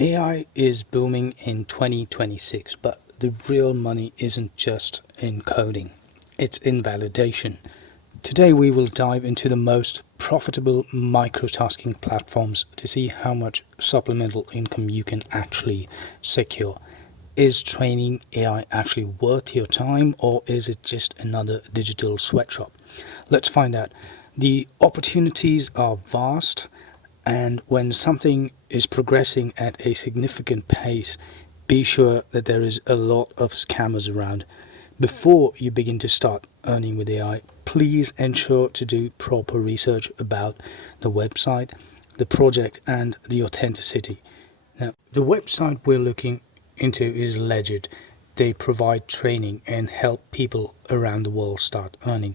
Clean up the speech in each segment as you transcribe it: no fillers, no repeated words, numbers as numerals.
AI is booming in 2026, but the real money isn't just in coding, it's in validation. Today we will dive into the most profitable microtasking platforms to see how much supplemental income you can actually secure. Is training AI actually worth your time, or is it just another digital sweatshop? Let's find out. The opportunities are vast, and when something is progressing at a significant pace, be sure that there is a lot of scammers around. Before you begin to start earning with AI, please ensure to do proper research about the website, the project, and the authenticity. Now, the website we're looking into is Legit. They provide training and help people around the world start earning.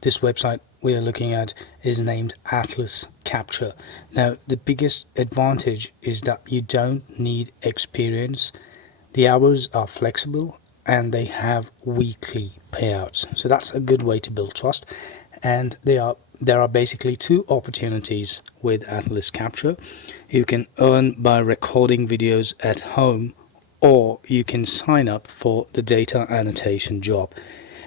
This website we are looking at is named Atlas Capture. Now, the biggest advantage is that you don't need experience. The hours are flexible and they have weekly payouts. So that's a good way to build trust. And there are basically two opportunities with Atlas Capture. You can earn by recording videos at home, or you can sign up for the data annotation job.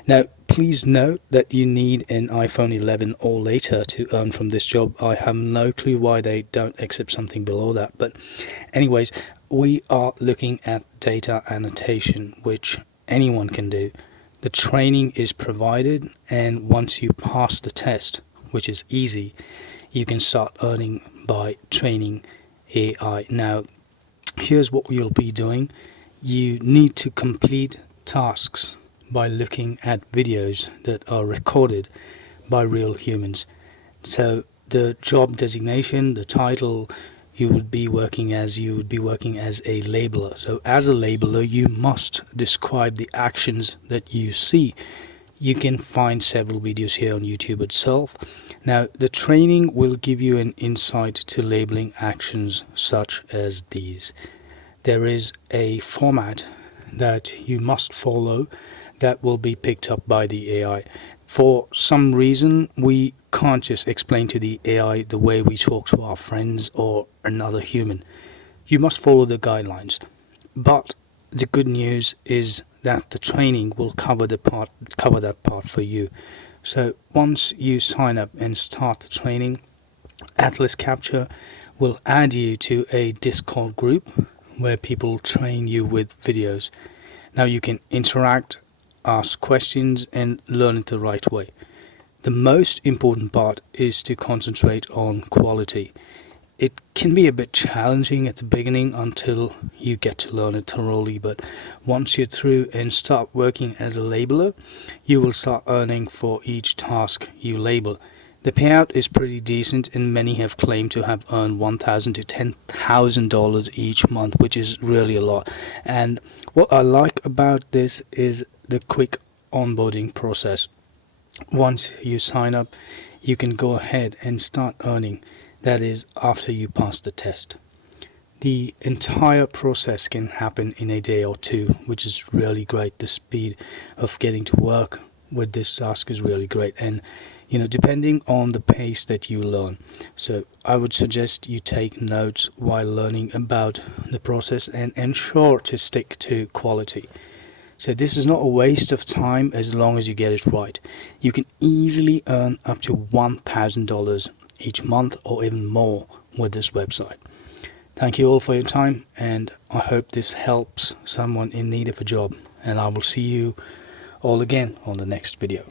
Now, please note that you need an iPhone 11 or later to earn from this job. I have no clue why they don't accept something below that. But anyways, we are looking at data annotation, which anyone can do. The training is provided, and once you pass the test, which is easy, you can start earning by training AI. Now, here's what you'll be doing. You need to complete tasks by looking at videos that are recorded by real humans. So the job designation, the title, you would be working as a labeler. So as a labeler, you must describe the actions that you see. You can find several videos here on YouTube itself. Now, the training will give you an insight to labeling actions such as these. There is a format that you must follow that will be picked up by the AI. For some reason, we can't just explain to the AI the way we talk to our friends or another human. You must follow the guidelines. But the good news is that the training will cover that part for you. So once you sign up and start the training, Atlas Capture will add you to a Discord group where people train you with videos. Now you can interact, ask questions, and learn it the right way. The most important part is to concentrate on quality. It can be a bit challenging at the beginning until you get to learn it thoroughly, but once you're through and start working as a labeler, you will start earning for each task you label. The payout is pretty decent, and many have claimed to have earned $1,000 to $10,000 each month, which is really a lot. And what I like about this is the quick onboarding process. Once you sign up, you can go ahead and start earning. That is, after you pass the test. The entire process can happen in a day or two, which is really great. The speed of getting to work with this task is really great, and depending on the pace that you learn. So I would suggest you take notes while learning about the process and ensure to stick to quality. So this is not a waste of time as long as you get it right. You can easily earn up to $1,000 each month or even more with this website. Thank you all for your time, and I hope this helps someone in need of a job, and I will see you all again on the next video.